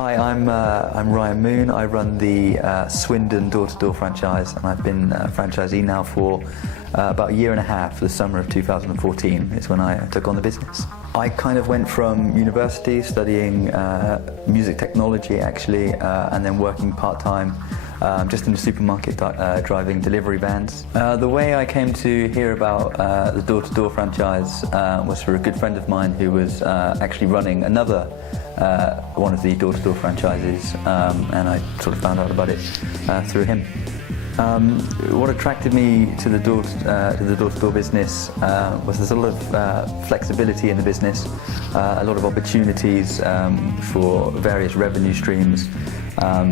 Hi, I'm Ryan Moon. I run the Swindon door-to-door franchise, and I've been franchisee now for about a year and a half. The summer of 2014 is when I took on the business. I kind of went from university studying music technology actually, and then working part-time just in the supermarket driving delivery vans. The way I came to hear about the door-to-door franchise was for a good friend of mine who was actually running another one of the door-to-door franchises, and I sort of found out about it through him. What attracted me to the door-to-door business was there's a lot of flexibility in the business, a lot of opportunities for various revenue streams.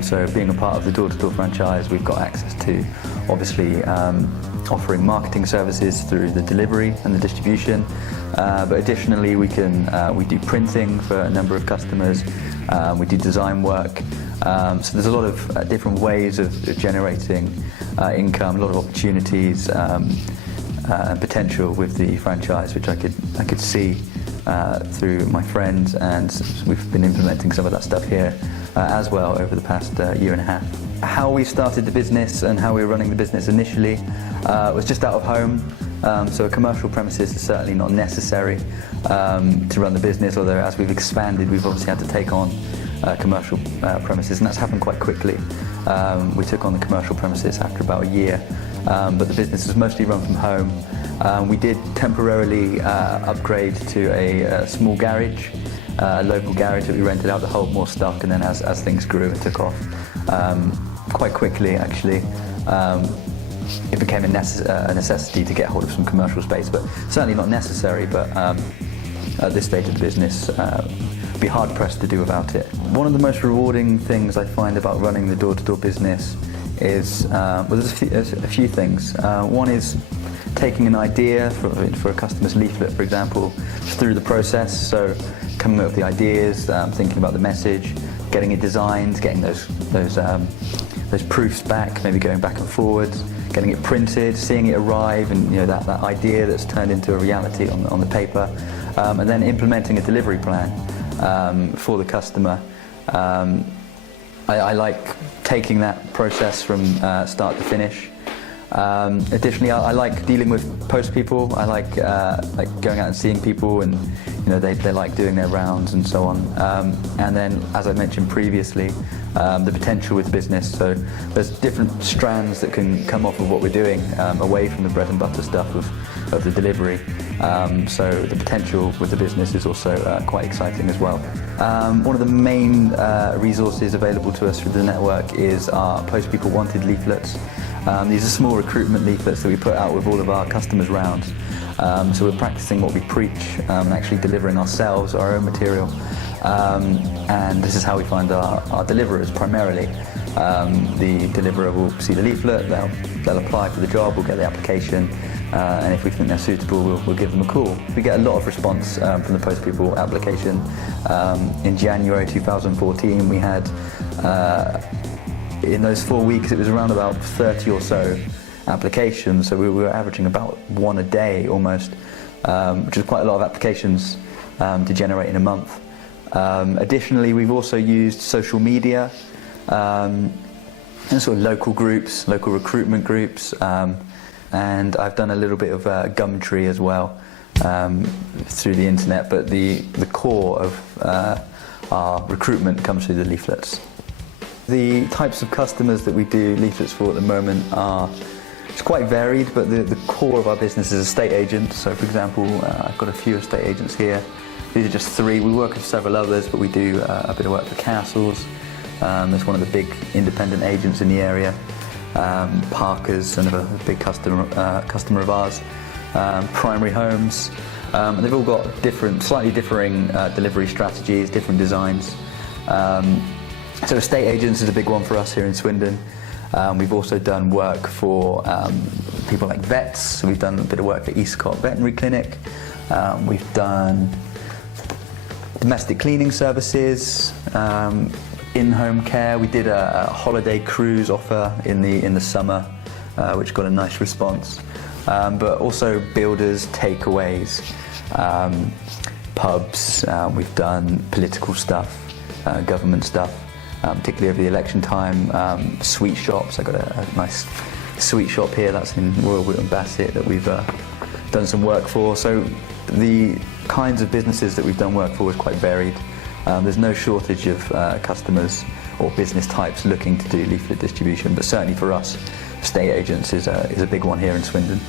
So being a part of the door-to-door franchise, we've got access to obviously offering marketing services through the delivery and the distribution, but additionally we do printing for a number of customers, we do design work, so there's a lot of different ways of generating income, a lot of opportunities and potential with the franchise, which I could see through my friends, and we've been implementing some of that stuff here as well over the past year and a half. How we started the business and how we were running the business initially was just out of home, so a commercial premises is certainly not necessary to run the business, although as we've expanded we've obviously had to take on commercial premises, and that's happened quite quickly. We took on the commercial premises after about a year, but the business is mostly run from home. We did temporarily upgrade to a small garage, a local garage that we rented out to hold more stock, and then as things grew and took off quite quickly actually, it became a necessity to get hold of some commercial space, but certainly not necessary, but at this stage of the business be hard pressed to do without it. One of the most rewarding things I find about running the door-to-door business is, well, there's a few things. One is taking an idea for a customer's leaflet, for example, through the process, so coming up with the ideas, thinking about the message, getting it designed, getting those proofs back, maybe going back and forwards, getting it printed, seeing it arrive, and that idea that's turned into a reality on the paper, and then implementing a delivery plan for the customer. I like taking that process from start to finish. Additionally, I like dealing with post people. I like going out and seeing people, and they like doing their rounds and so on. And then, as I mentioned previously, the potential with business. So there's different strands that can come off of what we're doing away from the bread and butter stuff of the delivery. So the potential with the business is also quite exciting as well. One of the main resources available to us through the network is our Post People Wanted leaflets. These are small recruitment leaflets that we put out with all of our customers' rounds. So we're practicing what we preach and actually delivering ourselves, our own material. And this is how we find our deliverers primarily. The deliverer will see the leaflet, they'll apply for the job, we'll get the application, and if we think they're suitable, we'll give them a call. We get a lot of response from the Post People application. In January 2014 we had, in those 4 weeks, it was around about 30 or so applications, so we were averaging about one a day almost, which is quite a lot of applications to generate in a month. Additionally, we've also used social media and sort of local groups, local recruitment groups, and I've done a little bit of Gumtree as well through the internet, but the core of our recruitment comes through the leaflets. The types of customers that we do leaflets for at the moment it's quite varied, but the core of our business is estate agents. So for example, I've got a few estate agents here. These are just three. We work with several others, but we do a bit of work for castles. There's one of the big independent agents in the area. Parker's another big customer of ours. Primary homes. And they've all got slightly differing delivery strategies, different designs. So estate agents is a big one for us here in Swindon. We've also done work for people like vets, so we've done a bit of work for Eastcott Veterinary Clinic. We've done domestic cleaning services, in-home care. We did a holiday cruise offer in the summer, which got a nice response. But also builders, takeaways, pubs. We've done political stuff. government stuff, particularly over the election time. Sweet shops, I've got a nice sweet shop here that's in Royal Wootton Bassett that we've done some work for. So the kinds of businesses that we've done work for is quite varied. There's no shortage of customers or business types looking to do leaflet distribution, but certainly for us, estate agents is a big one here in Swindon.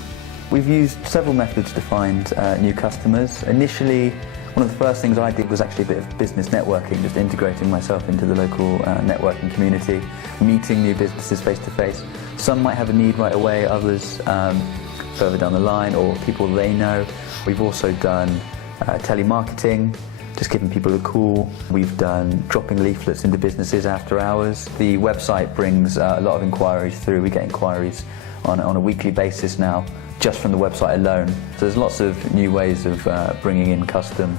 We've used several methods to find new customers. Initially, one of the first things I did was actually a bit of business networking, just integrating myself into the local networking community, meeting new businesses face to face. Some might have a need right away, others further down the line, or people they know. We've also done telemarketing, just giving people a call. We've done dropping leaflets into businesses after hours. The website brings a lot of inquiries through. We get inquiries on a weekly basis now, just from the website alone. So there's lots of new ways of bringing in custom.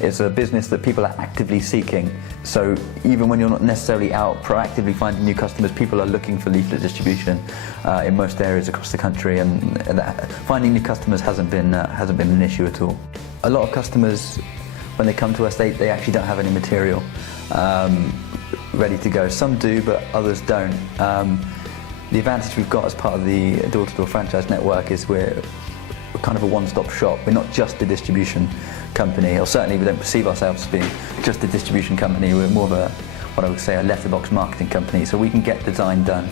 It's a business that people are actively seeking. So even when you're not necessarily out proactively finding new customers, people are looking for leaflet distribution in most areas across the country, and finding new customers hasn't been an issue at all. A lot of customers, when they come to us, they actually don't have any material ready to go. Some do, but others don't. The advantage we've got as part of the door-to-door franchise network is we're kind of a one-stop shop. We're not just a distribution company, or certainly we don't perceive ourselves as being just a distribution company. We're more of what I would say, a letterbox marketing company. So we can get design done.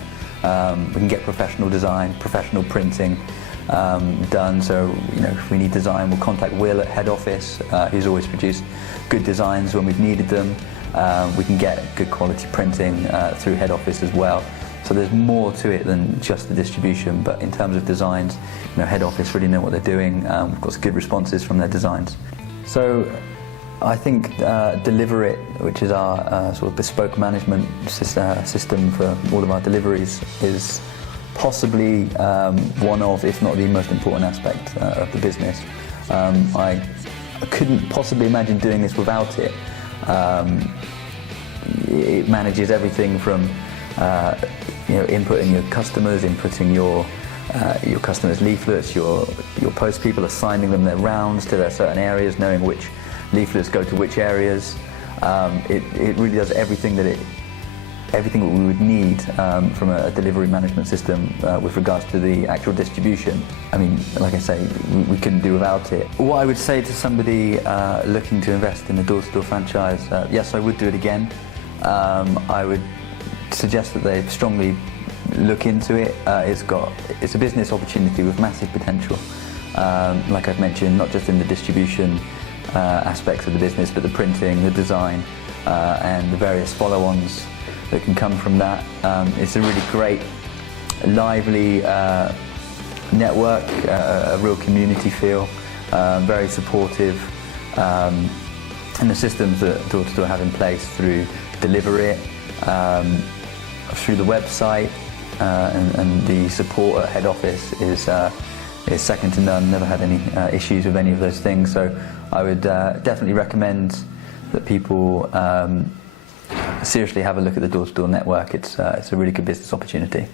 We can get professional design, professional printing done. So if we need design, we'll contact Will at head office, who's always produced good designs when we've needed them. We can get good quality printing through head office as well. So there's more to it than just the distribution, but in terms of designs, head office really know what they're doing. We've got some good responses from their designs. So I think Deliver It, which is our sort of bespoke management system for all of our deliveries, is possibly one of, if not the most important aspect of the business. I couldn't possibly imagine doing this without it. It manages everything from inputting your customers, inputting your customers' leaflets, your post people, assigning them their rounds to their certain areas, knowing which leaflets go to which areas. It really does everything that we would need from a delivery management system with regards to the actual distribution. I mean, like I say, we couldn't do without it. What I would say to somebody looking to invest in a door-to-door franchise, yes, I would do it again. I would suggest that they strongly look into it. It's a business opportunity with massive potential. Like I've mentioned, not just in the distribution aspects of the business, but the printing, the design, and the various follow-ons that can come from that. It's a really great, lively network, a real community feel, very supportive, and the systems that door-to-door have in place through Deliver It, through the website, and the support at head office is second to none. Never had any issues with any of those things. So I would definitely recommend that people seriously have a look at the door-to-door network. It's a really good business opportunity.